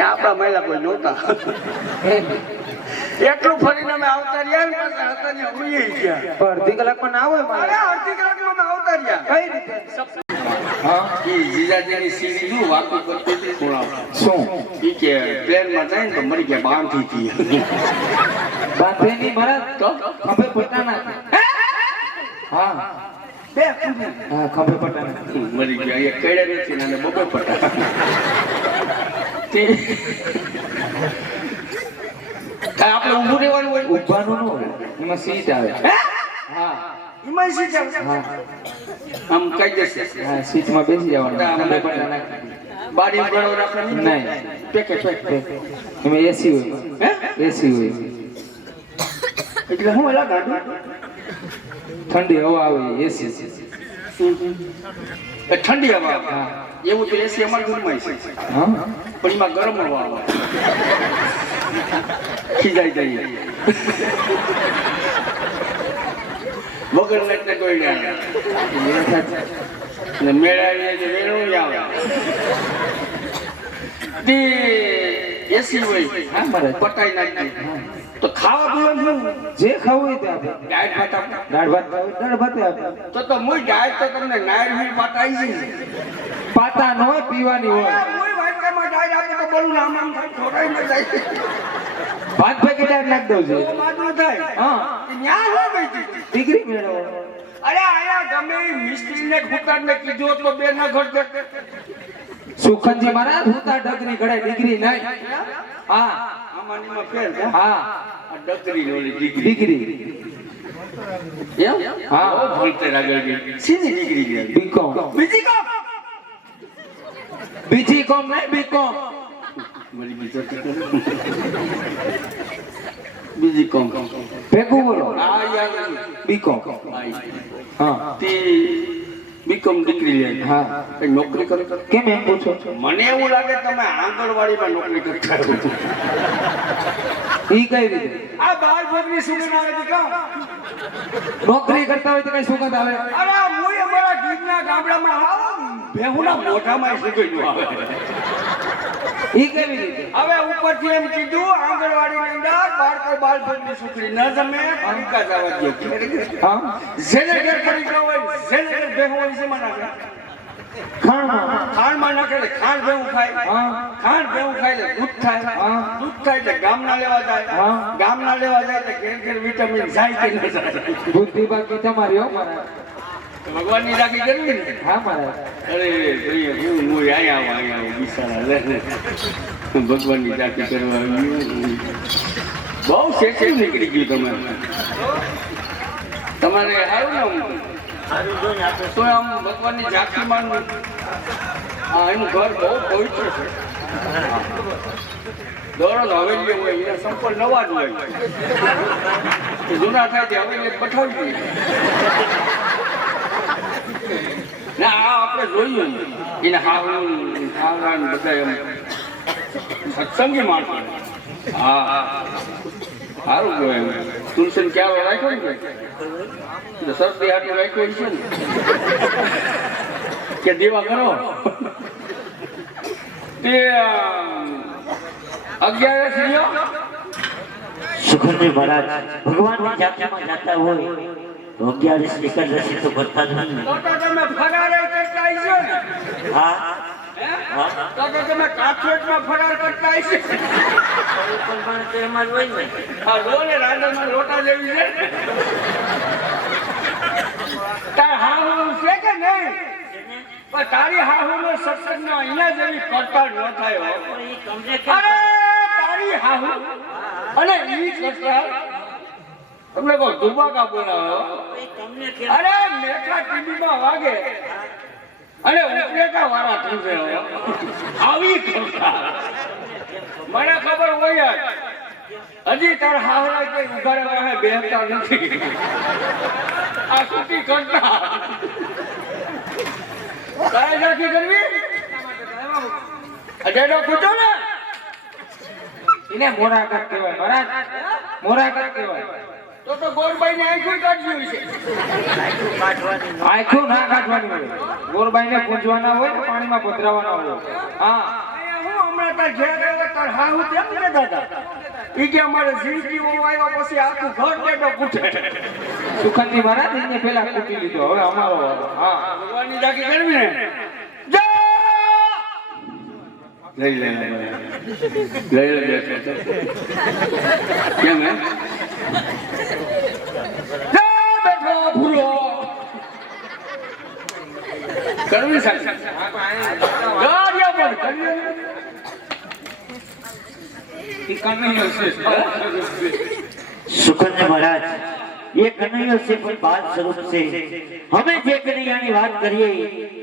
આપણા મહિલા કોઈ નહોતા એટલું ફરીને અમે આવતા રહ્યા ને પાછા હતા ને ઉઈ ગયા પણ અડધી કલાકમાં ના હોય મારે અડધી કલાકમાં અમે આવતા રહ્યા કઈ રીતે હા એ જીજાજીની સીડી શું વાતો કરતી હતી શું ઈ કે પ્લેનમાં જાય ને તો મરી ગયા બાંધી હતી બાંધેની મરદ તો ખભે પટાના હા બે હા ખભે પટાના મરી ગયા એક કઈડા નથી ને બબે પટા તે આપણે ઊભું રહેવાનું હોય ઊભાનું ન હોય એમાં સીટ આવે હા એમાં સીટ આવે હા આમ કઈ જશે હા સીટમાં બેસી જવાનું ખભે પટા નાખી બારી ગળો રાખવાની નહીં પેકે એમાં એસી હોય એસી હોય એટલે હું એલા ગાડું ઠંડી હવા આવે એસી ઠંડી હવા હા એવું તો એસી અમાર ઘરમાં છે હા પણ એમાં ગરમ હવા આવે ખીજાઈ જઈએ વગર એટલે કોઈ ને મેળાવીએ કે વેણું આવે તે એસી હોય હા મારે પટાઈ નાખી તો ખાવા પીવાનું જે ખાવું હોય તે આપે ડાયટ ભાત આપે દાળ ભાત ખાવું દાળ ભાત આપે તો મુઈ ડાયટ તો તમને નાયર મી પાટાઈ છે પાતા ન હોય પીવાની હોય મુઈ વાટકામાં ડાયટ આપે તો બોલું નામ આમ થાય છોડાઈ ન જાય ભાત પેકેટ ડાળ નાખ દઉં છે માદું થાય હા ન્યા હો ગઈ ડિગ્રી મેળવો અરે આયા ગમે મિસ્ત્રીને ખુટાડને કીધું તો બે ના ઘર દે સુખનજી મહારાજ હુતા ડગરી ઘડે ડિગ્રી નહીં હા આમાંનીમાં ફેર હા આ ડગરી ઓલી ડિગ્રી ડિગ્રી એમ હા. બહુ ભણતર આગળ ગઈ સીધી ડિગ્રી ગઈ બીકોમ બીજી કોમ બીજી કોમ નહીં બીકોમ મારી બીજી કોમ ભેગું બોલો આ યાર બીકોમ હા તે બીકોમ ડિગ્રી લે હા કઈ નોકરી કરે કેમ એમ પૂછો છો મને એવું લાગે તમે આંગણવાડીમાં નોકરી કરતા હો ઈ કઈ રીતે આ બાર ભોગની સુગંધ આવે છે કાં નોકરી કરતા હોય તો કઈ સુગંધ આવે અરે હું અમારા ગીરના ગામડામાં આવું ભેહુના મોઢામાં સુગંધ આવે ઈ કેવી રીતે હવે ઉપરથી એમ કીધું આંગણવાડીની અંદર બાળકો બાળભોગની સુખડી ન જમે પરીકા જવા દો હા જેને ઘેર પરીકા હોય જેને ઘેર ભેહું હોય છે મને ખાણમાં ખાંડમાં નાખે એટલે ખાંડ ભેહું ખાય હા ખાંડ ભેહું ખાય એટલે દૂધ થાય હા. દૂધ થાય એટલે ગામના લેવા જાય હા. ગામના લેવા જાય એટલે ઘેર ઘેર વિટામિન જાય કે ન જાય બુદ્ધિ બાકી તમારી હો મારા ભગવાનની રાખી કરવી ને હા મારા અરે ભાઈ હું અહીંયા આવું બિચારા લે ભગવાનની રાખી કરવા આવ્યું. બહુ સેક્સી નીકળી ગયું તમારે સારું ને તો આમ ભગવાનની ઝાંખી માનવું હા એનું ઘર બહુ પવિત્ર છે દરરોજ હવેલી હોય એના સંપર્ક નવા જ હોય જૂના થાય તે હવેલી પઠાવી દઈએ ના આ આપણે જોયું એને હાવરા બધા એમ સત્સંગી માણસો હા સારું કહેવાય તુલસી ક્યારે રાખ્યો ને શરદી હાટું રાખ્યો છે ને કે દેવા કરો તે 11 સ્ત્રીઓ સુખનજી મહારાજ ભગવાનની ઝાંખીમાં જાતા હોય તો 11 નીકળ જશે તો ભરતા જ નહીં. તો તમે ફરાર કરતા હશો ને હા તો તમે કાઠોટમાં ફરાર કરતા હશો પણ તો એમાં જ હોય ને. આ લોને રાંધણમાં લોટા જેવી છે તાર હાહુ છે કે નહીં પણ તારી હાહુનો સત્સંગ અહીંયા જેવી કરતા ન થાય હો. ઈ તમને કેમ અરે તારી હાહુ અને ઈ કરતા તમને કહો દુબાકા બોલાવો ઈ તમને કેમ અરે મેઠા ટીવીમાં વાગે અને ઉપલેટા વાળા થશે આવી કરતા મને ખબર હોય જ હજી તાર હાવરા કે ઉઘાડે વાળા બેહતા નથી આ સુતી કરતા કાય નથી કરવી અજેડો ખૂટો ને એને મોરાકત કહેવાય મહારાજ મોરાકત કહેવાય તો ગોરબાઈ ને આંખું કાઢ્યું છે કાઢવાની ન આંખું ના કાઢવાની હોય ગોરબાઈને પૂંજવાના હોય ને પાણીમાં પધરાવાના હોય હા અહીંયા હું હમણાં હમણાં તાર ઘેર આવ્યો તાર હાહુ કેમ કહેતા હતા ઈ કે અમારે જિંદગી આવ્યા પછી આખું ઘર બેઠો પૂછે સુખનજી મહારાજ એને પેલા કૂટી લીધો હવે અમારો વારો. હા ભગવાનની જાગી કરવી ને જા! લઈ લે કેમ હે જા બેઠો ભૂલો કરવી સાહેબ ગાડિયા પણ કરવી ઈ કનૈયો છે. સુખનજી મહારાજ એ કનૈયો છે પણ બાદ સ્વરૂપ છે. અમે જે કનૈયાની વાત કરીએ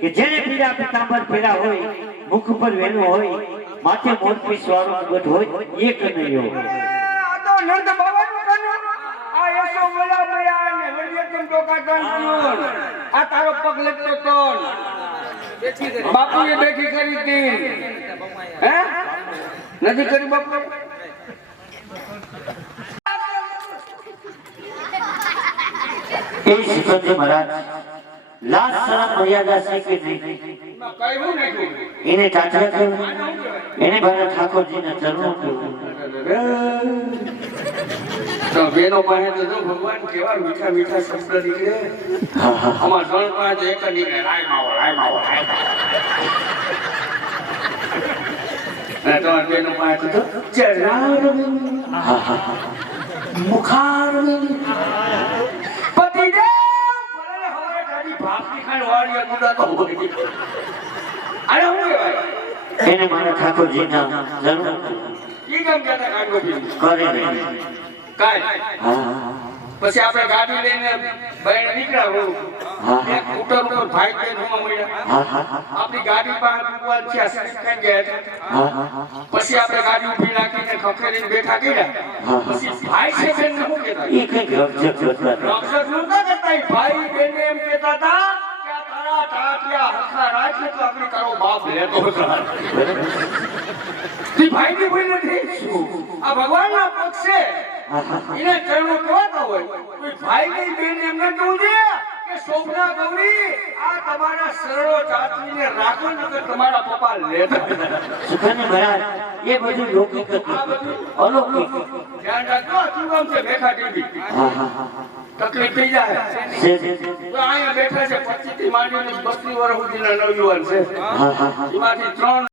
કે જેને પીળા પીતાંબર ફેરા હોય, મુખ પર વેલું હોય, માથે મોરપીસ વાળો મુગટ હોય, એ કનૈયો. આ તો નંદ બાવાનું કનું આ એસો બોલા બોલા ને વડિયા કેમ ટોકા કાન આ તારો પગ લગતો કોણ બાપુએ બેઠી કરી હતી હે નથી કરી બાપુ એ સુખનજી મહારાજ લાજ શરમ મર્યાદા છે કે નહીં કહ્યું નહીં એને ટાંચરા કરવું, એને મારા ઠાકોરજીને ચરણો કરવું. તો બેનો પાસે તો જો ભગવાન કેવા મીઠા મીઠા શબ્દ નીકળે અમાર જણ પાસે એક જ નીકળે લાય માવો લાય માવો લાય માવો અને તમારા બેનો પાસે તો ચરણ મુખાર પતિદેવ બોલે હવે તારી ભાપની ખાન વાળીએ ગુડાતો હોય અરે હું કહેવાય એને મારા ઠાકોરજીના ચરણો કરવું. ઈ કેમ કહેતા કાઢો પી કરે નહીં. કાઈ હા પછી આપણે ગાડી લઈને બહાર નીકળ્યા હોઉં એક સ્કૂટર ઉપર ભાઈ કે જોવા મળ્યા હા હા હા આપણી ગાડી પાસે ભગવાન છે સ્લીપ થઈ ગયા પછી આપણે ગાડી ઊભી રાખીને ખખેરીને બેઠા કર્યા પછી ભાઈ છે બેન ને શું કહેતા એ કઈ રક્ષક કરતા હતા. રક્ષક નહોતા કરતા ઈ ભાઈ બેન એમ કહેતા હતા કે આ તારા ટાટિયા હરખા રાખે તો આપણે તારો બાપ લેતો હતા તી ભાઈ ની ભૂલ નથી આ ભગવાનના પક્ષ છે એને ચરણો કહેવાતા હોય કોઈ ભાઈ ની બેન એમ ન કહેવું જોઈએ કે શોભના ગૌરી આ તમારા સરળો ચાચીને રાખો નકર તમારા પપ્પા લેતા સુખનજી મહારાજ એ બધું લૌકિક આ હતું, બધું અલૌકિક. ધ્યાન રાખજો શું કામ છે બેઠા ટીવી હા હા હા તકલીફ થઈ જાય છે. તો અહીંયા બેઠા છે 25 થી માંડીને 32 વર્ષ સુધીના નવયુવાન છે હા હા હા એમાંથી 3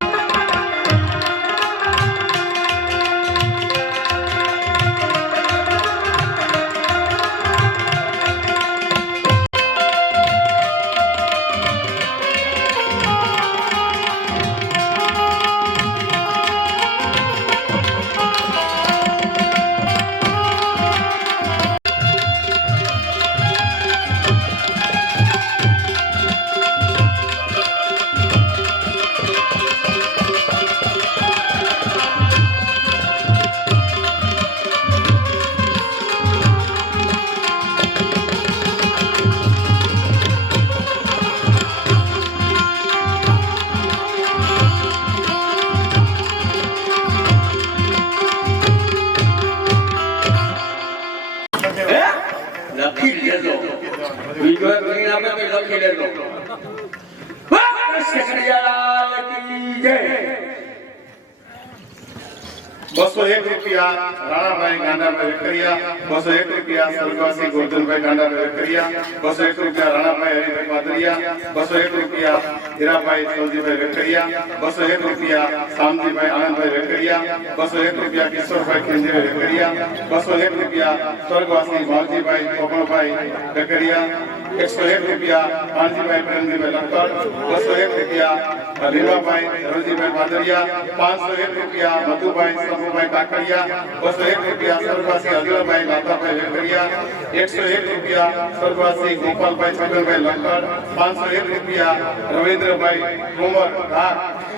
લખી લેજો બીજો ગ્રીન આપે તો લખી લેજો શેખરિયાલાલ કી જય 201 રૂપિયા રાણાભાઈ ગાંડાભાઈ વેકરિયા, 201 રૂપિયા સ્વર્ગવાસી ગોરધનભાઈ ગાંડાભાઈ વેકરિયા, 201 રૂપિયા રાણાભાઈ હરિભાઈ પાદરિયા, 201 રૂપિયા હીરાભાઈ સૌજીભાઈ વેકરિયા, 201 રૂપિયા શામજીભાઈ આનંદભાઈ વેકરિયા, 201 રૂપિયા કિશોરભાઈ ખીમજીભાઈ વેકરિયા, 201 રૂપિયા સ્વર્ગવાસી માવજીભાઈ પોપણભાઈ વેકરિયા, 101 રૂપિયા પાનજીભાઈ પ્રેમજીભાઈ લખતર, 201 રૂપિયા રીમાભાઈ રણજીભાઈ પાદરિયા, 501 રૂપિયા મધુભાઈ સબુભાઈ કાકડિયા, 201 રૂપિયા સ્વર્ગવાસી અજયભાઈ લાતાભાઈ વેકરિયા, 101 રૂપિયા સ્વર્ગવાસી ગોપાલભાઈ છગનભાઈ લખતર, 501 રૂપિયા રવિન્દ્રભાઈ તોમર ધાર,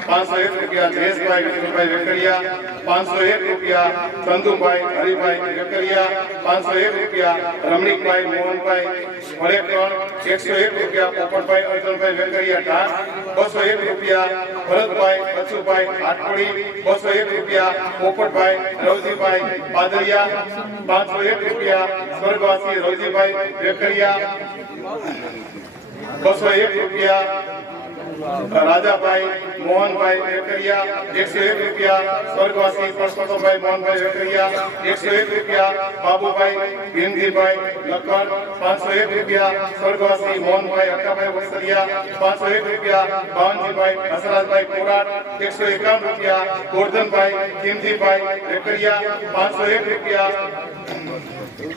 501 રૂપિયા જયેશભાઈ વિષ્ણુભાઈ વેકરિયા, 501 રૂપિયા ચંદુભાઈ હરિભાઈ વેકરિયા, 501 રૂપિયા રમણીકભાઈ મોહનભાઈ વડેકર, 101 રૂપિયા પોપટભાઈ અર્જુનભાઈ વેકરિયા ઢાસ, 201 રૂપિયા ભરતભાઈ અચુભાઈ આટકોડી, 201 રૂપિયા પોપટભાઈ રવજીભાઈ પાદરિયા, 501 રૂપિયા સ્વર્ગવાસી રવજીભાઈ વેકરિયા, 201 રૂપિયા રાજાભાઈ મોહનભાઈ વેકરિયા 101 રૂપિયા સ્વર્ગવાસી પરસોત્તમભાઈ મોહનભાઈ વેકરિયા 101 રૂપિયા બાબુભાઈ ભીમજીભાઈ લખણ 501 રૂપિયા સ્વર્ગવાસી મોહનભાઈ અક્કાભાઈ વસ્તરિયા 501 રૂપિયા ભાવનજીભાઈ હસરાજભાઈ કોરાટ 151 રૂપિયા ગોરધનભાઈ ભીમજીભાઈ વેકરિયા 501 રૂપિયા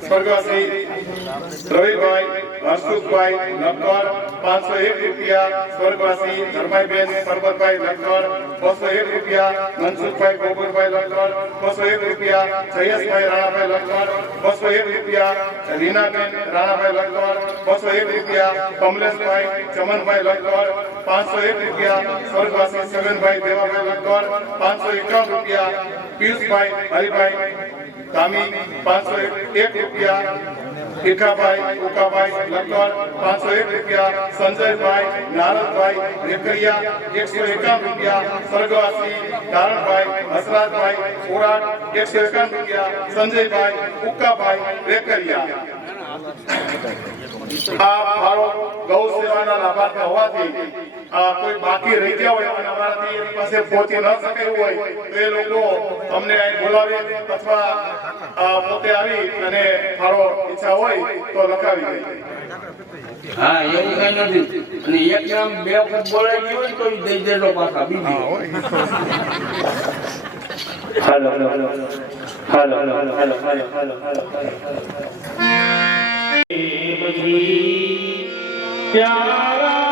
સ્વર્ગવાસી રવિભાઈ હર્ષુભાઈ લખણ 501 રૂપિયા સ્વર્ગવાસી ધર્માઈબેન સરબતભાઈ લખણ 201 રૂપિયા મનસુખભાઈ ગોકુળભાઈ લખણ 201 રૂપિયા જયેશભાઈ રાણાભાઈ લખણ 201 રૂપિયા રીનાબેન રાણાભાઈ લખણ 201 રૂપિયા કમલેશભાઈ ચમનભાઈ લખણ 501 રૂપિયા સ્વર્ગવાસી સગનભાઈ દેવાભાઈ લખણ 551 રૂપિયા પિયુષભાઈ હરિભાઈ કામી 501 રૂપિયા ભીખાભાઈ ઉકાભાઈ લખણ 501 રૂપિયા સંજયભાઈ નારદભાઈ વેકરિયા 151 રૂપિયા સ્વર્ગવાસી નારણભાઈ હસરાજભાઈ કોરાટ 151 રૂપિયા સંજયભાઈ ઉકાભાઈ વેકરિયા આ ફાળો ગૌ સેવાના લાભાર્થી હોવાથી કોઈ બાકી રહી ગયા હોય અને અમારાથી એની પાસે પહોંચી ન શકે એવું હોય તો એ લોકો અમને અહીં બોલાવે અથવા પોતે આવી અને ફાળો ઈચ્છા હોય તો લખાવી દે. હા એવું કઈ નથી અને એક નામ બે વખત બોલાઈ ગયું હોય તો ઈ દઈ દેજો પાછા બીજી હાલો હાલો હાલો હાલો હાલો હાલો હાલો હાલો પ્યારા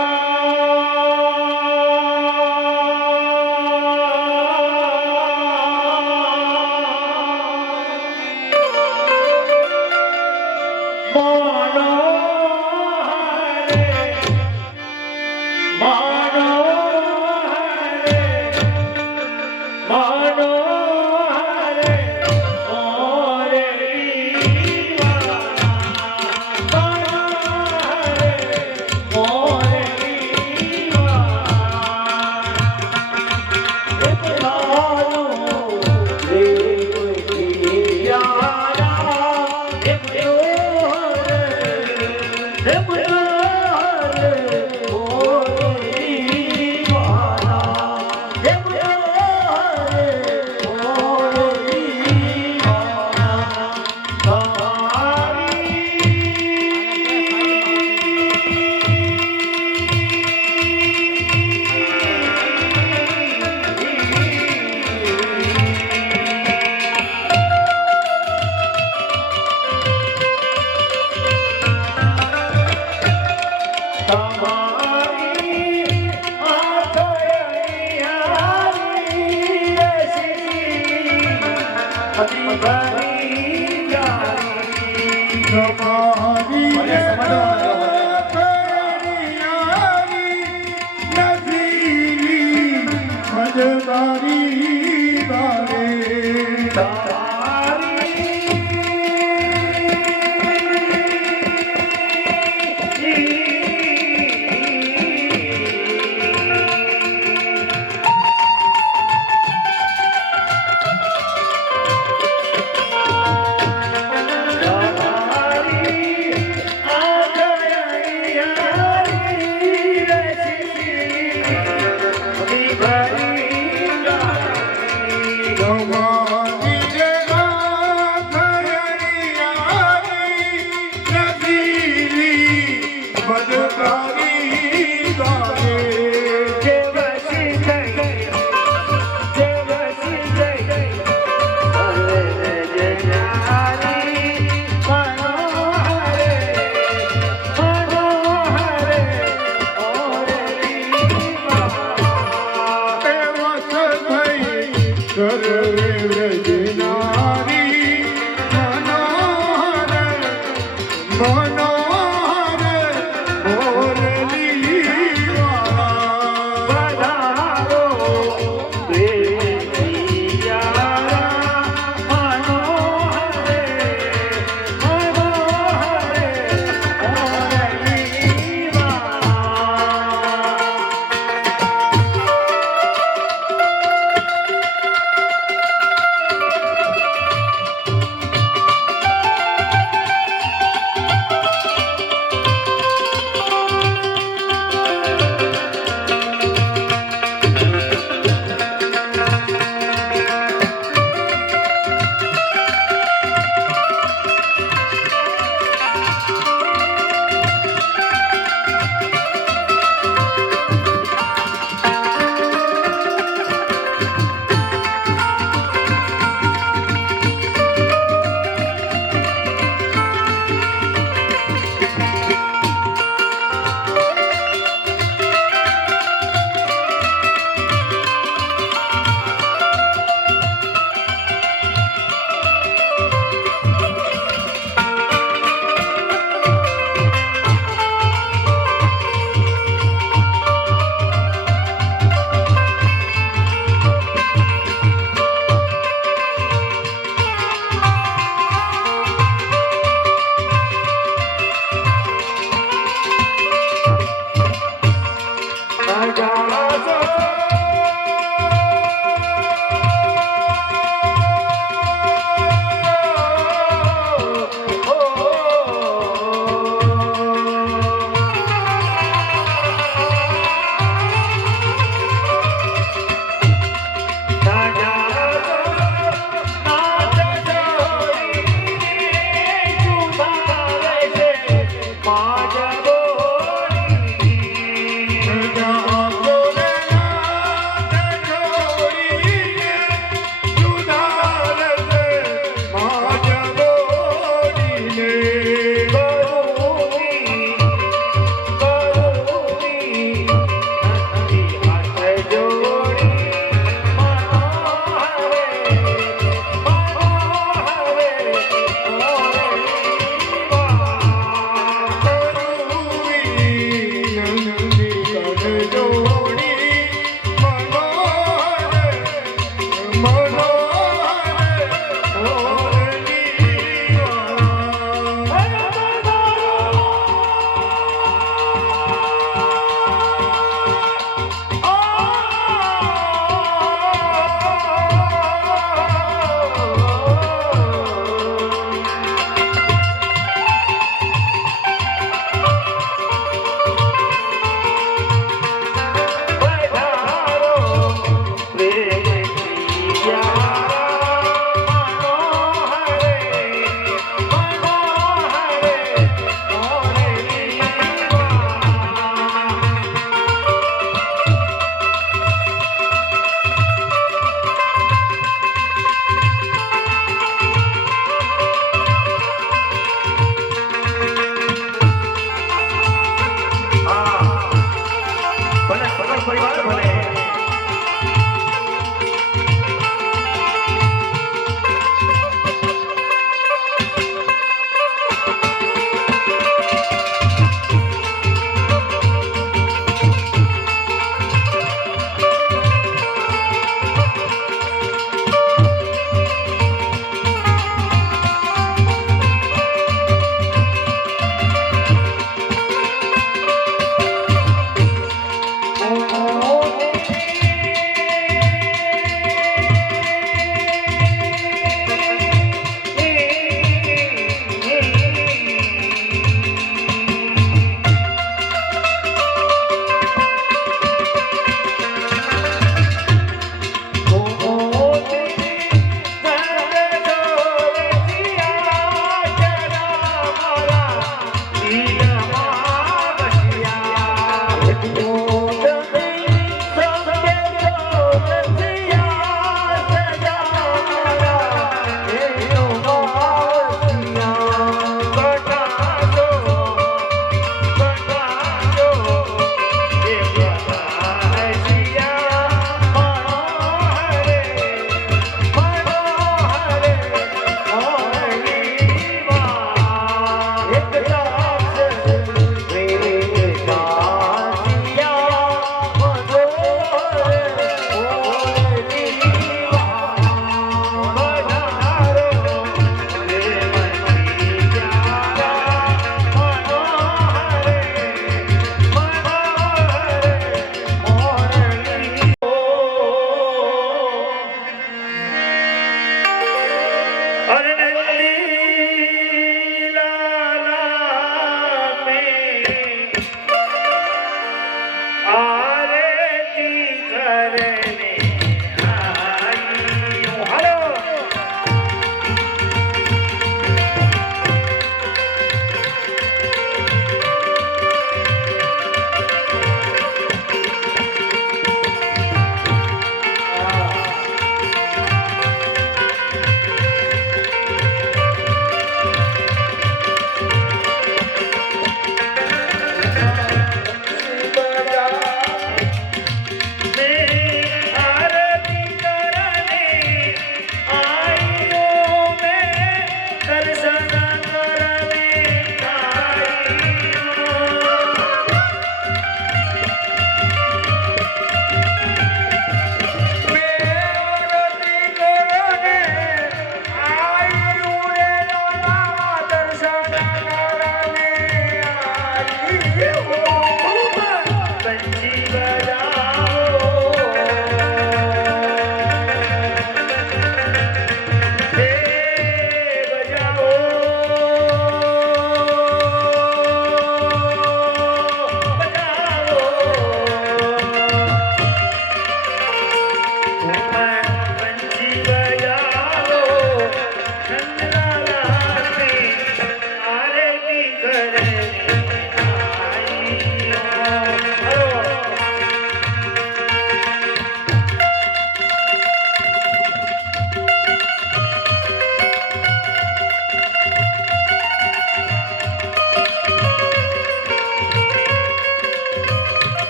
સર્વે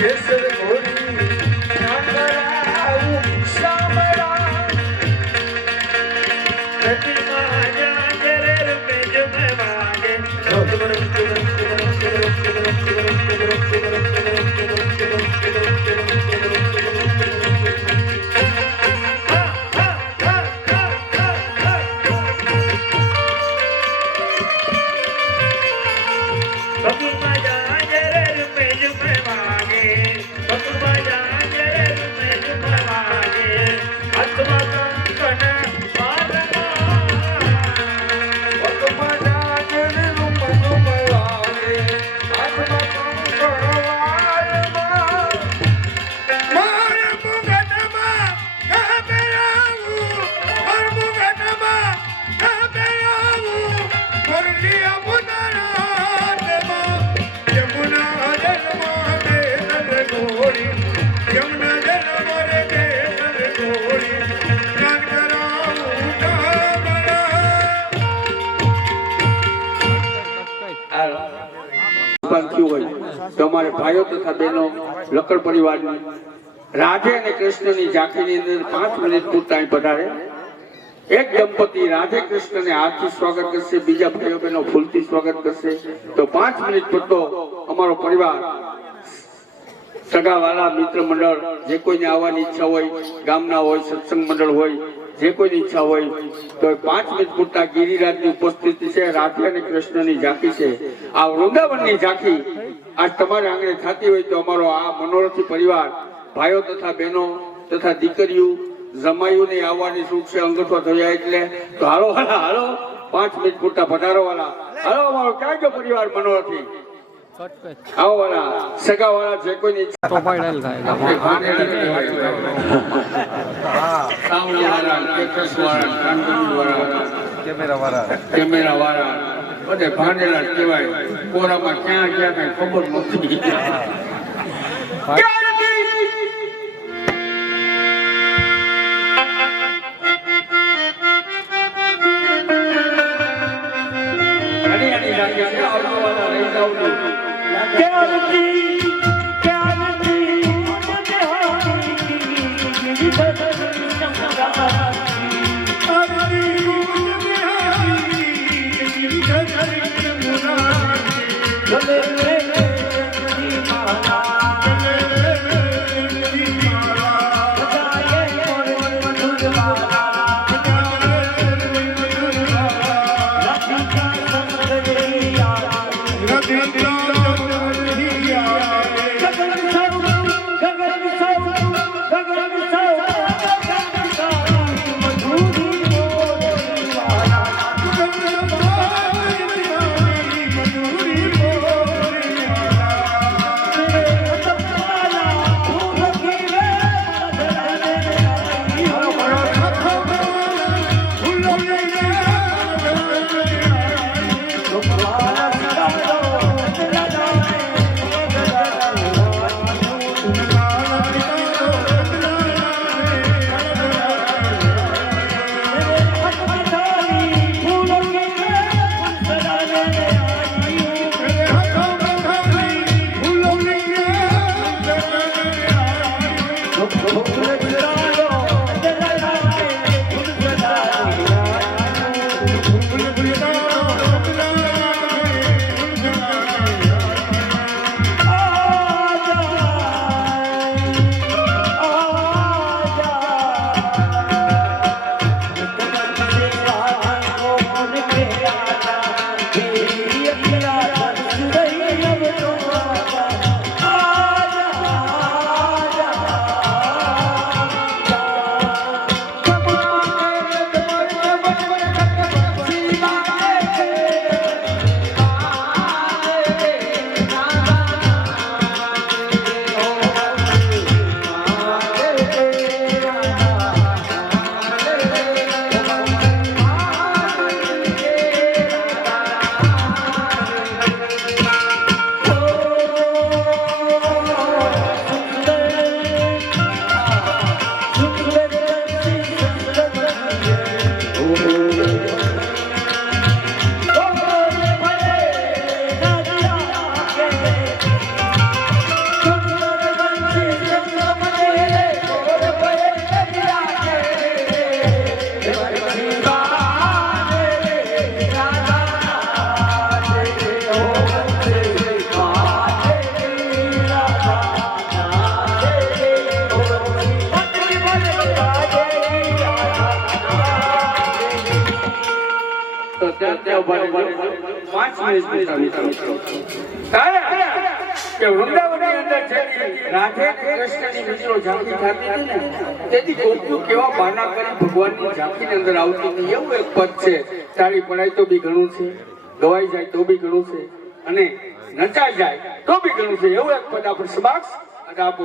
કેસર ઘોડી નાગરાવું સાંભળા પ્રતિમા જાગરે રૂપે જમે વાગે તમારે ભાઈઓ તથા બહેનો લકડ પરિવારની રાધે અને કૃષ્ણની ઝાંખીની અંદર 5 મિનિટ પૂરતા અહીં પધારે. એક દંપતી રાધે કૃષ્ણને હાથથી સ્વાગત કરશે, બીજા ભાઈઓ બહેનો ફૂલથી સ્વાગત કરશે. તો 5 મિનિટ પૂરતો અમારો પરિવાર, સગાવાલા, મિત્ર મંડળ, જે કોઈને આવવાની ઈચ્છા હોય, ગામના હોય, સત્સંગ મંડળ હોય, જે કોઈની ઈચ્છા હોય તો 5 મિનિટ પૂરતા ગિરિરાજની ઉપસ્થિતિ છે. રાધે અને કૃષ્ણની ઝાંખી છે. આ વૃંદાવનની ઝાંખી આજ તમારે આંગણે થતી હોય તો અમારો આ મનોરથી પરિવાર, ભાઈઓ તથા બહેનો તથા દીકરીઓ, જમાઈઓને આવવાની સુખ છે. અંગઠો થયા એટલે તો હાલો હાલો હાલો 5 મિનિટ પૂરતા પધારો વાળા. હાલો અમારો ક્યાં ગયો પરિવાર મનોરથી? આવો વાળા, સગા વાળા, જે કોઈની ઈચ્છા કેમેરા વાળા બધે ભાંડેલા કહેવાય. કોરામાં ક્યાં ક્યાં કઈ ખબર નથી. Hare ત્યાં ઉભા રહેજો. 5 મિનિટ વિતાવી દો. કારણ કે વૃંદાવનની અંદર જેથી રાધે કૃષ્ણની મિત્રો ઝાંખી થતી હતી ને, તેથી ગોપીઓ કેવા બહાના કરી ભગવાનની ઝાંખીની અંદર આવતી હતી. એવું એક પદ છે, તાળી પડાય તો બી ઘણું છે, ગવાઈ જાય તો બી ઘણું છે, અને નચાઈ જાય તો બી ઘણું છે. એવું એક પદ આપણે સમક્ષ અને આપો.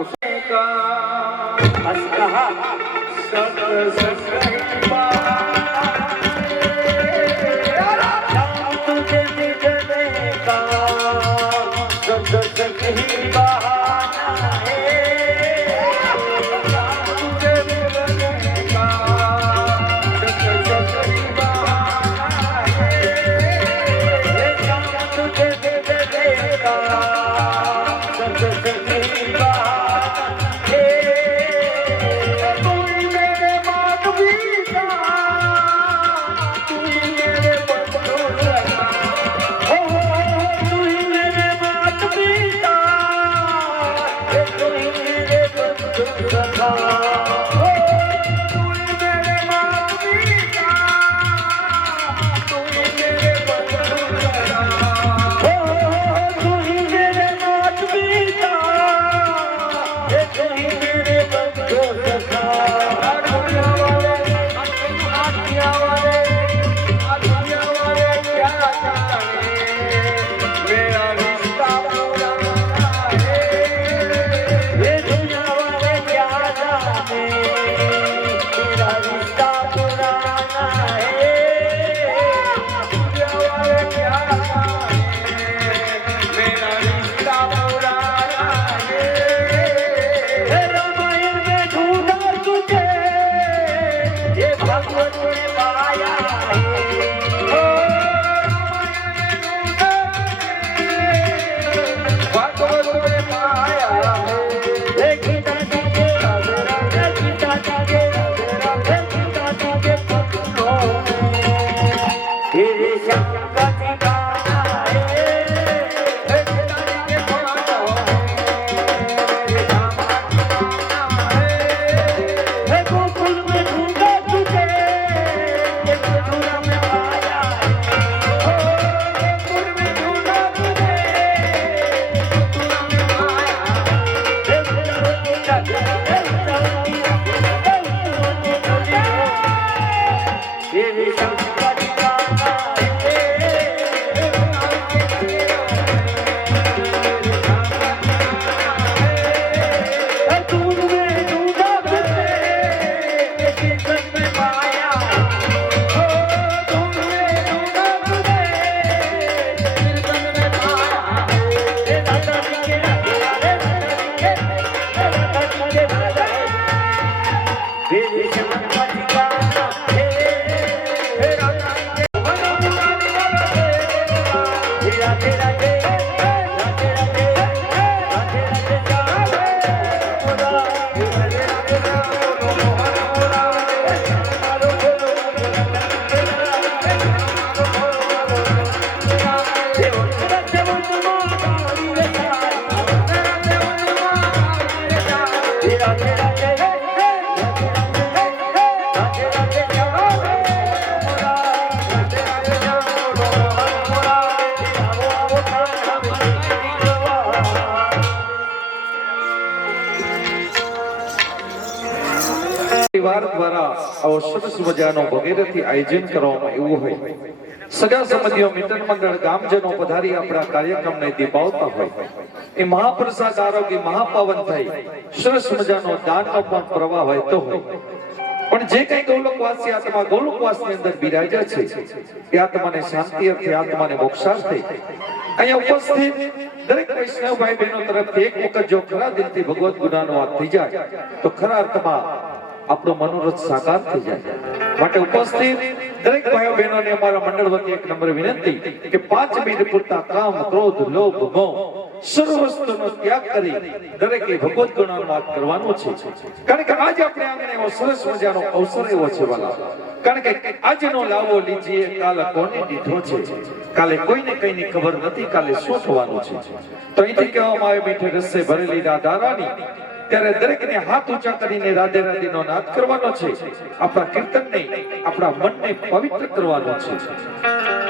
પરિવાર દ્વારા આવો સરસ મજાનો વગેરેથી આયોજન કરવામાં એવું હોય. સગા સંબંધીઓ, મિત્ર મંડળ, ગામજનો પધારી આપણા કાર્યક્રમને દીપાવતા હોય. એ મહાપ્રસાદ આરોગ્ય મહાપાવન થઈ સરસ મજાનો દાનનો પણ પ્રવાહ વહેતો હોય. પણ જે કઈ ગૌલોકવાસી આત્મા ગૌલોકવાસની અંદર બિરાજ્યા છે, એ આત્માને શાંતિ અર્થે, આત્માને મોક્ષાર્થે અહીંયા ઉપસ્થિત દરેક વૈષ્ણવ ભાઈ બહેનો તરફથી એક વખત જો ખરા દિલથી ભગવત ગુનાનો વાત થઈ જાય તો ખરા અર્થમાં આપણો મનોરથ સાકાર થઈ જાય. માટે ઉપસ્થિત દરેક ભાઈઓ બહેનોને અમારા મંડળ વતી એક નમ્ર વિનંતી કે 5 મિનિટ પૂરતા કામ, ક્રોધ, લોભ, મોહ સર્વ વસ્તુનો ત્યાગ કરી દરેકે ભગવત ગુણનો વાત કરવાનો છે. કારણ કે આજે આપણે આંગણે એવો સરસ મજાનો અવસર એવો છે વાલા. કારણ કે આજનો લાવો લીજીએ, કાલ કોને દીધો છે, કાલે કોઈને કઈની ખબર નથી કાલે શું થવાનું છે. તો અહીંથી કહેવામાં આવે મીઠે રસે ભરેલી રાધા રાણી, ત્યારે દરેકને હાથ ઊંચા કરીને રાધે રાધેનો નાદ કરવાનો છે. આપણા કીર્તનને, આપણા મનને પવિત્ર કરવાનો છે.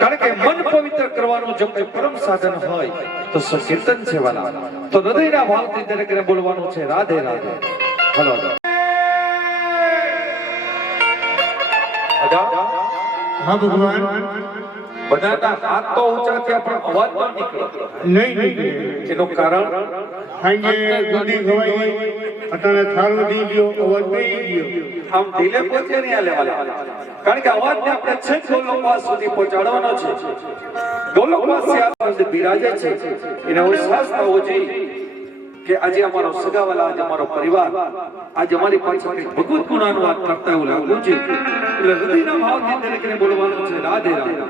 કારણ કે મન પવિત્ર કરવાનું જો કોઈ પરમ સાધન હોય તો સંકીર્તન છે વાલા. તો હૃદયના ભાવથી દરેકને બોલવાનું છે રાધે રાધે. હલો હા ભગવાન. બધાના હાથ તો ઊંચા થયા પણ અવાજ ન નીકળ્યો. નહીં નીકળે. એનું કારણ સાંજે દૂધી ખવાઈ અત્યારે થાળું દી ગયો અવાજ નહીં ગયો. આમ ઢીલે પહોંચે નહીં આ લેવાલા. કારણ કે અવાજને આપણે છેક ગોલોકવાસ સુધી પહોંચાડવાનો છે. ગોલોકવાસ સુધી બિરાજે છે એને વિશ્વાસ થવો જોઈએ કે આજે અમારો સગાવાલા, આજે અમારો પરિવાર, આજે અમારી પાછળ કંઈક ભગવત ગુણાનું વાત કરતા એવું લાગવું છે. એટલે હૃદયના ભાવથી દરેકને બોલવાનું છે રાધે રાધે.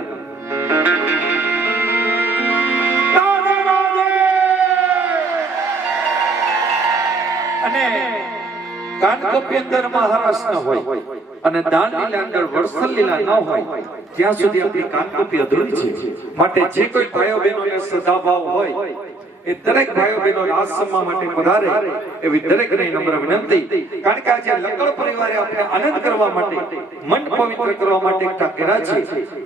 અને કાનકોપી અંદર મહારાસ ન હોય અને દાન લીલા અંદર વત્સલ લીલા ન હોય ત્યાં સુધી આપણી કાનકોપી અધૂરી છે. માટે જે કોઈ ભાઈઓ બહેનોને સદાભાવ હોય એ દરેક ભાઈઓ બહેનો આશ્રમમાં માટે પધારે એવી દરેકને નમ્ર વિનંતી. કારણ કે આજે લંગડ પરિવારે આપણે આનંદ કરવા માટે, મન પવિત્ર કરવા માટે એકઠા કર્યા છે.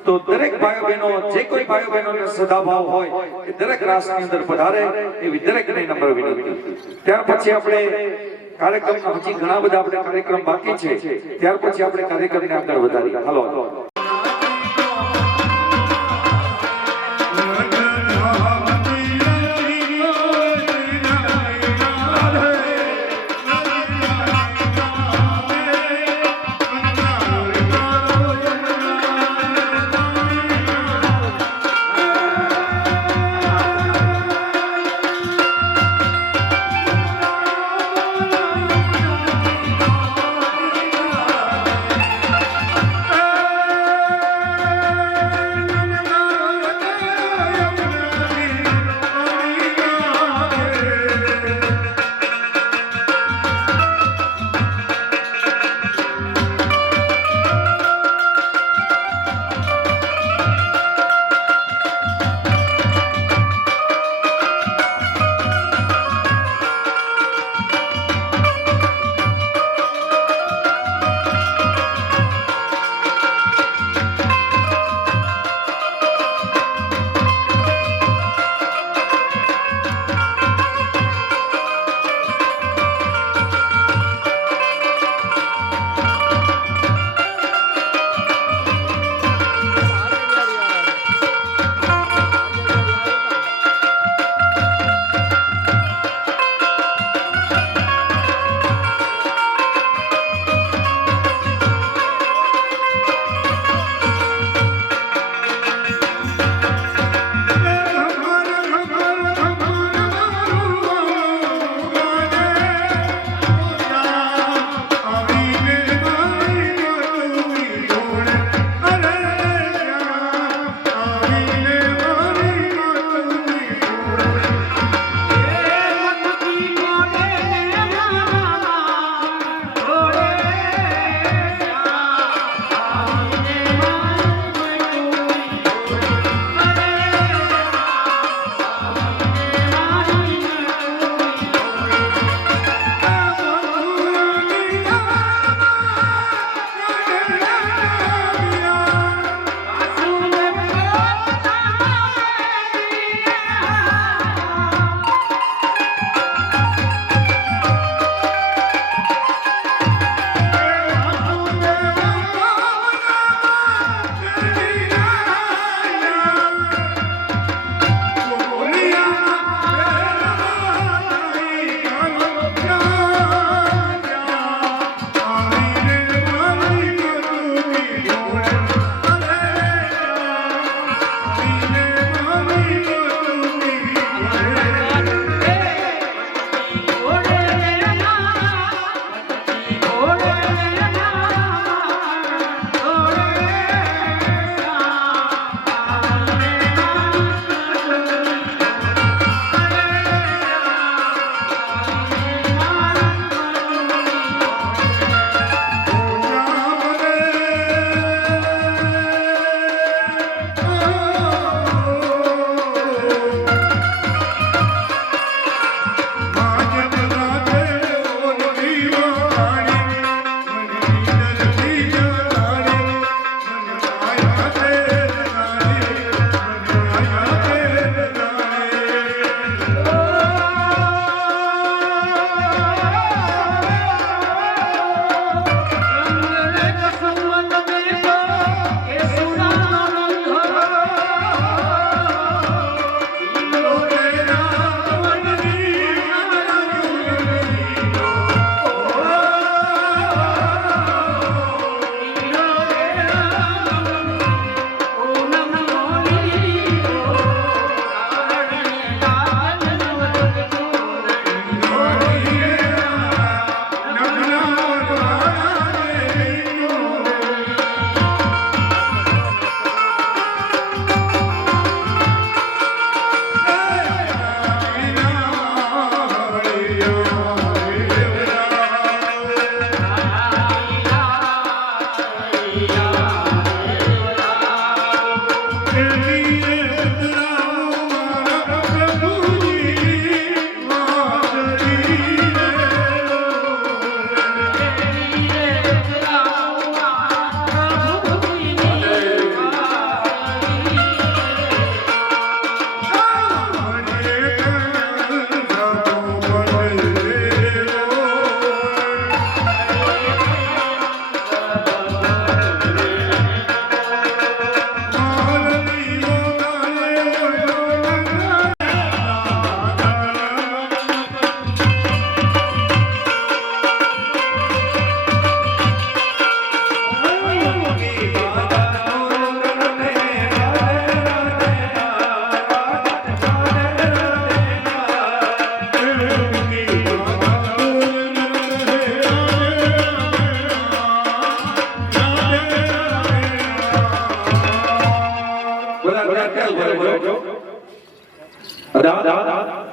તો દરેક ભાઈઓ બહેનો, જે કોઈ ભાઈઓ બહેનોને સદાભાવ હોય એ દરેક રાસની અંદર પધારે એવી દરેકને નમ્ર વિનંતી. ત્યાર પછી આપણે કાર્યક્રમ, હજી ઘણા બધા આપણે કાર્યક્રમ બાકી છે, ત્યાર પછી આપણે કાર્યક્રમને આગળ વધારીએ. હાલો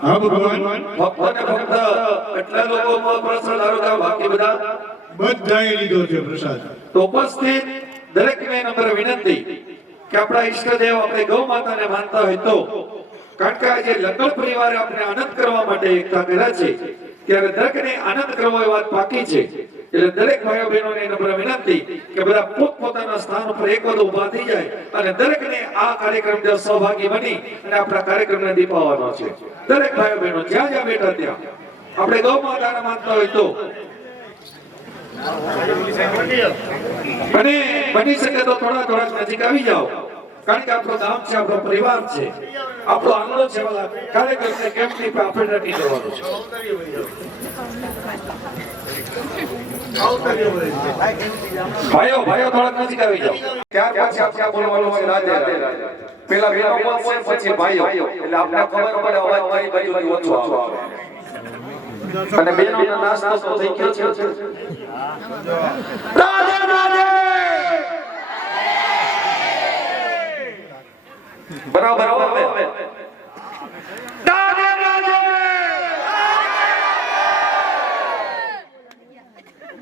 હા ભગવાન ફક્ત ને ફક્ત એટલા લોકો પ્રસાદ આરોગ્ય બાકી બધાએ લીધો છે પ્રસાદ. તો ઉપસ્થિત દરેકને નમ્ર વિનંતી કે આપણા ઈષ્ટદેવ આપણે ગૌ માતાને માનતા હોય તો, કારણ કે આજે લગ્ન પરિવારે આપણે આનંદ કરવા માટે એકઠા કર્યા છે ત્યારે દરેકને આનંદ કરવો એ વાત પાકી છે. એટલે દરેક ભાઈઓ બહેનોને નમ્ર વિનંતી કે બધા પોતપોતાના સ્થાન ઉપર એક વખત ઊભા થઈ જાય અને દરેકને આ કાર્યક્રમમાં સહભાગી બની અને આપણા કાર્યક્રમને દીપાવવાનો છે. દરેક ભાઈઓ બહેનો જ્યાં જ્યાં બેઠા ત્યાં આપણે ગૌ માતાને માનતા હોય તો, અને બની શકે તો થોડા નજીક આવી જાઓ, કારણ કે આપણું ગામ છે, આપણો પરિવાર છે, આપણો આનંદ છે. વાલા કાર્યક્રમને કેમ્પની આપણે નક્કી કરવાનું છે. ભાઈઓ થોડા નજીક આવી જાઓ. ત્યાર પછી આપણે બોલવાનું છે રાધે રાધે. પેલા બહેનો બોલશે પછી ભાઈઓ, એટલે આપણે ખબર પડે અવાજ કઈ બાજુથી ઓછો આવે. અને બહેનોનો નાસ્તો તો થઈ ગયો છે. રાધે રાધે. બરાબર હવે રાધે રાધે.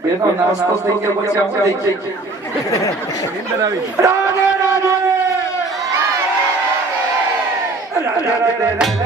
બેનો નાસ્તો થઈ ગયો પછી આમ થઈ ગઈ. રાધે રાધે. રાધે રાધે.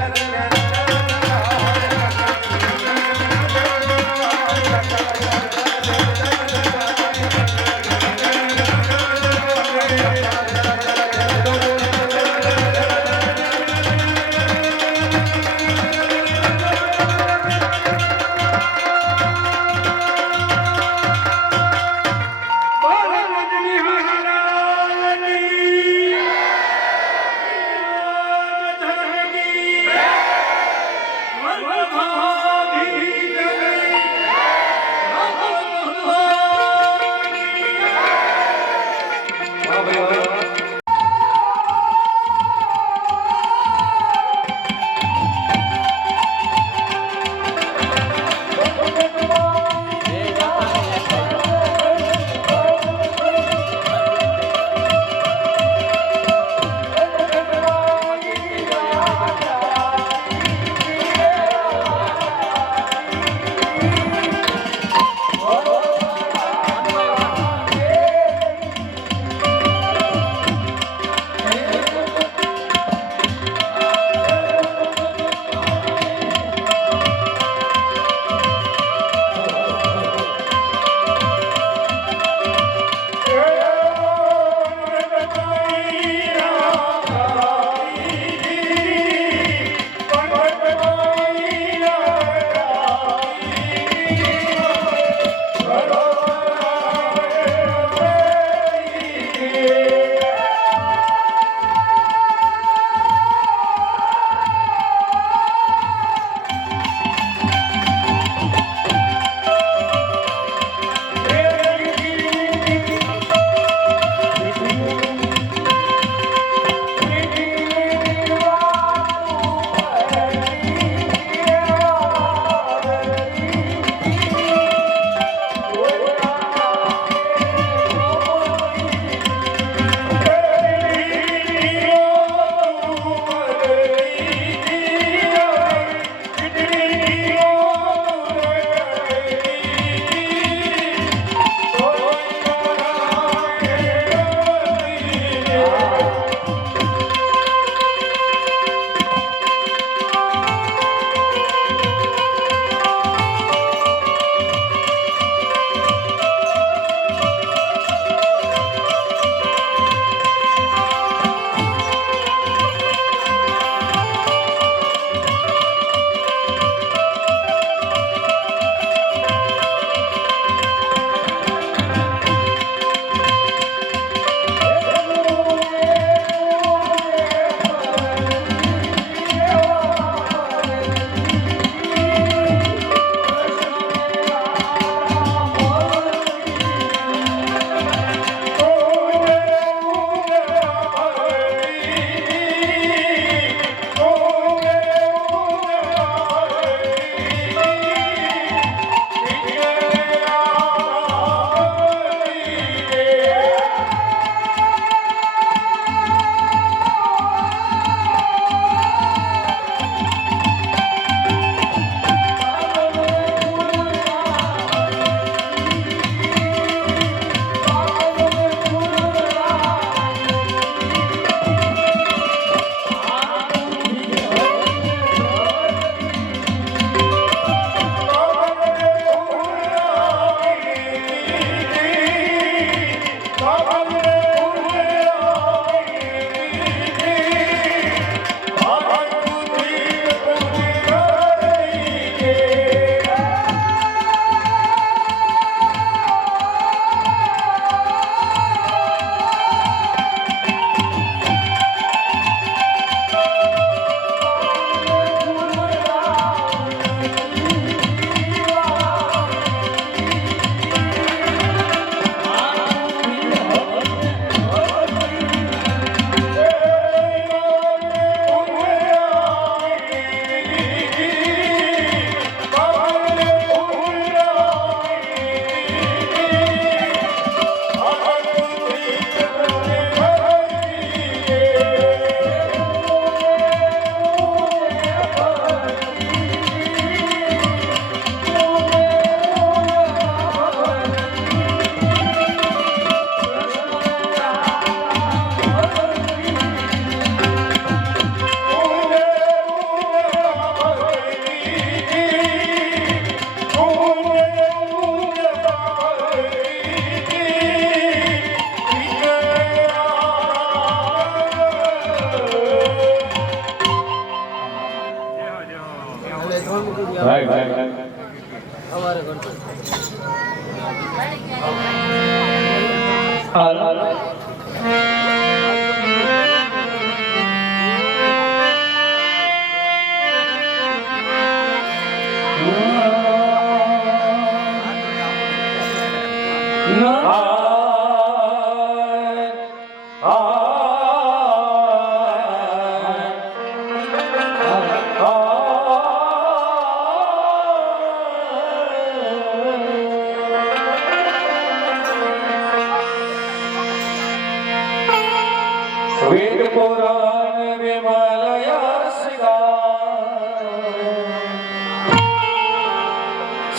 વેદ પુરાણ વિમલય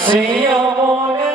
સિંહમોને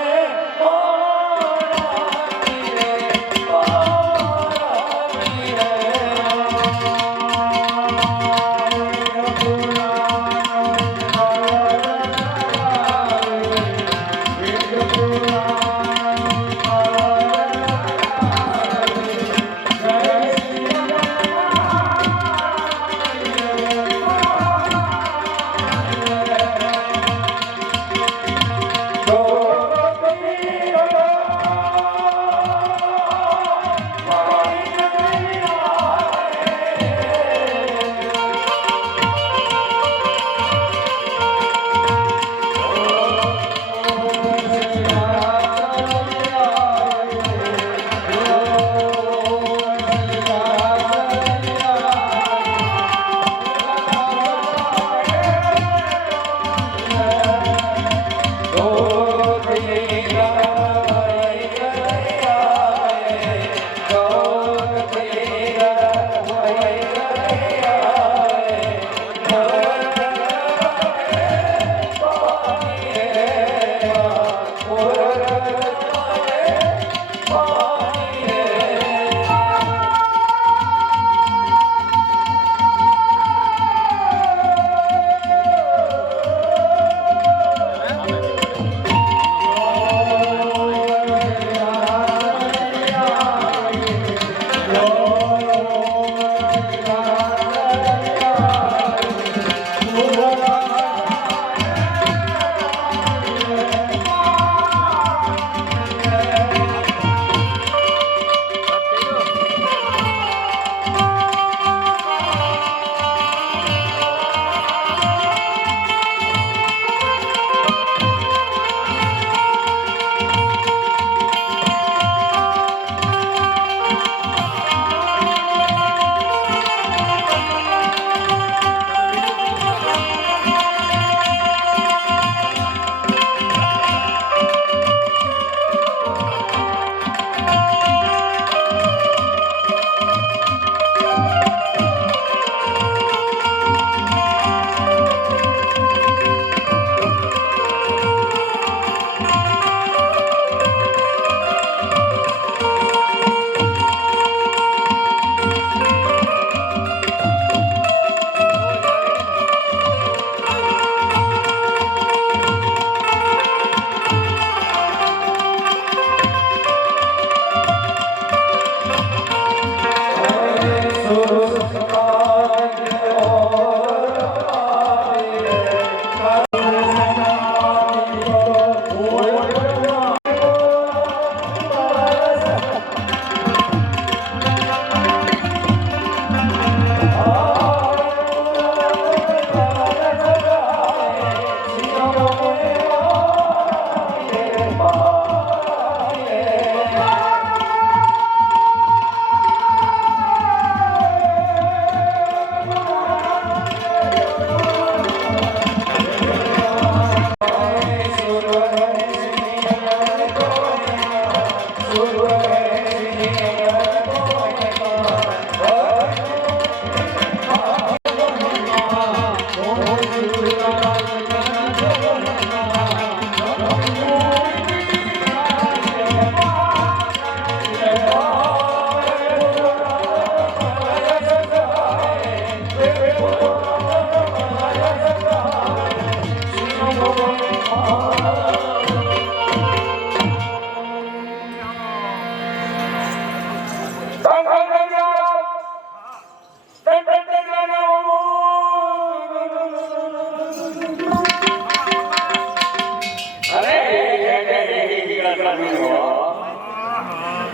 દીકરાની હો.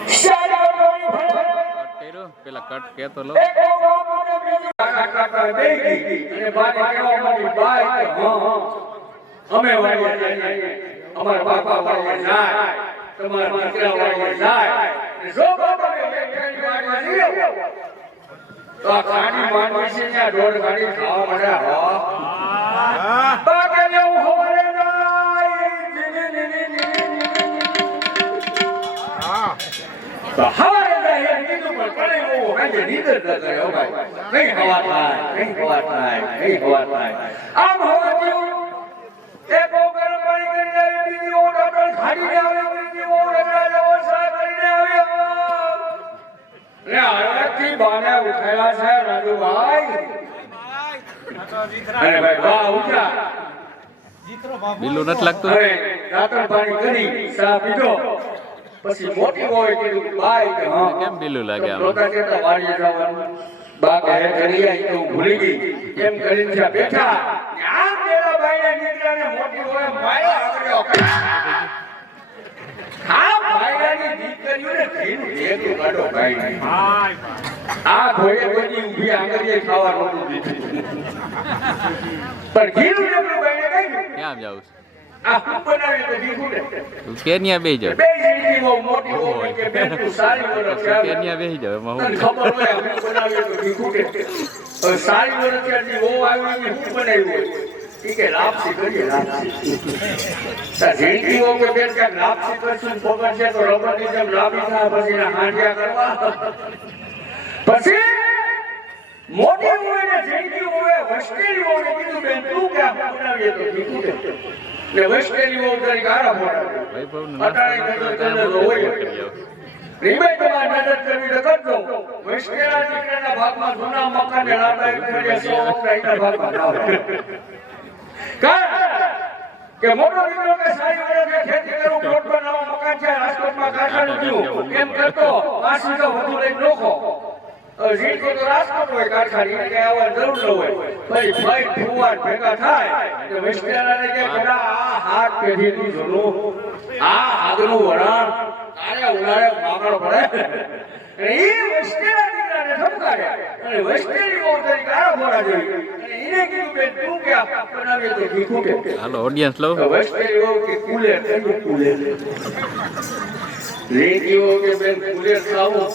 શાળા કોઈ ભણે. પેલા કટ કે તો લો એક ગામનો બીજો કાકા બેહી ગઈ. અને બાને કહેવા માંડી, બાઈ કે અમે વાળીએ જઈએ. અમારા બાપા વાળીએ જાય. તમારા દીકરા વાળીએ જાય. અને જો બાપા એકટાની વાળીએ નહીં આવો, તો આ ખાડી માંડવી છે ત્યાં દોઢ ગાડી ખાવા મળ્યા હો. બાકે એવું હોરે જાય. તો હવારે જાય એમ કીધું, પણ કણે એવું હાજે નીંદર ન કરે હો ભાઈ. નહીં હવા થાય, નહીં હવા થાય, નહીં હવા થાય. આમ હવા જેવું એક ઓ ગરમ પાણી કરીને આવી, બીજી ઓ ઢાંકણ ખાડીને આવી, બીજી ઓ રગડા જેવો સા કરીને આવી. ને હળવેથી બાને ઉઠાયા છે રાજુભાઈ. અરે ભાઈ બા ઉઠ્યા. બિલ્લું નથી લાગતું અરે રાતણ પાણી કરી સા પીધો. પછી મોટી હોય કીધું, બાઈ કે હા કેમ બિલ્લું લાગે આમ લોટા કેતા વાળીએ જવાનું. બા કહે કરી આઈ તો હું ભૂલી ગઈ. એમ કરીને ત્યાં બેઠા. આમ પેલા બાઈને નીકળ્યાને મોટી હોય માર્યો આંગળીઓ કરી. આ બાયડાની દીકરીઓને ઘીનું ભેગું કાઢો ભાઈ. આ ઘોડે બધી ઊભી આંગળીએ ખાવા નહોતું દીધું. પણ ઘીનું ભેગું બાયણે કહ્યું, ક્યાં જાવ આ હું બનાવી તો દીધું ને. તું કેન્યા બેહી જાવ બે જિંદગી બહુ મોટી હોય કે બેન તું સારી વરસ છે. કેન્યા બેહી જાવ એમાં તને હું ખબર હોય હું બનાવી તો દીધું ને. હવે સારી વરસ ત્યાંથી બહુ આવી હું બનાવ્યું હોય. ઈ કે લાપસી કરીએ લાપસી. તાર જિંદગી હો કે બેન ક્યાંક લાપસી કરશું ને પકડ છે તો રબરની જેમ લાંબી થાય પછી એના હાંડિયા કરવા. પછી મોટી હોય ને જિંદગી હોય વસ્ટેલી હોય ને કીધું બેન તું કે આપણે બનાવીએ તો દીધું ને. ને વસ્ટેલી હોય તરીકે આરા ફોડાવે. વૈભવનું અટાણે કીધું તને તો હોય. રીબાઈ તમારે મદદ કરવી તો કરજો. વસ્ટેલા દીકરાના ભાગમાં જૂના મકાને લાંબા કરીએ 100 વખત ભાગમાં ના હોય. કે મોટો દીકરો કે સારી વરસે ખેતી કરું, પ્લોટમાં નવા મકાન છે, રાજકોટમાં કારખાનું થયું, એમ કરતો 5 વીઘા વધુ લઈને નોખો. જીણકો તો રાજકોટ હોય કારખાની, એને કઈ આવવાની જરૂર ન હોય. પછી ભાઈ ફુવાન ભેગા થાય તો વેસ્ટેલાને કે પેલા આ હાથ પેઢીનું જૂનું, આ આગનું વરાણ તારે ઉનાળે માગણો પડે. અને ઈ વેસ્ટેલા દીકરાને ધમકાડ્યા. અને વેસ્ટેલી બહુ તરીકે આરા ફોડા જોઈ. અને એને કીધું બેન તું કે બનાવીએ તો દીકું કે. હાલો ઓડિયન્સ લો વેસ્ટેલી બહુ કે કુલેર કરીએ કુલેર. રેડિયો કે બેન કુલેર ખાવું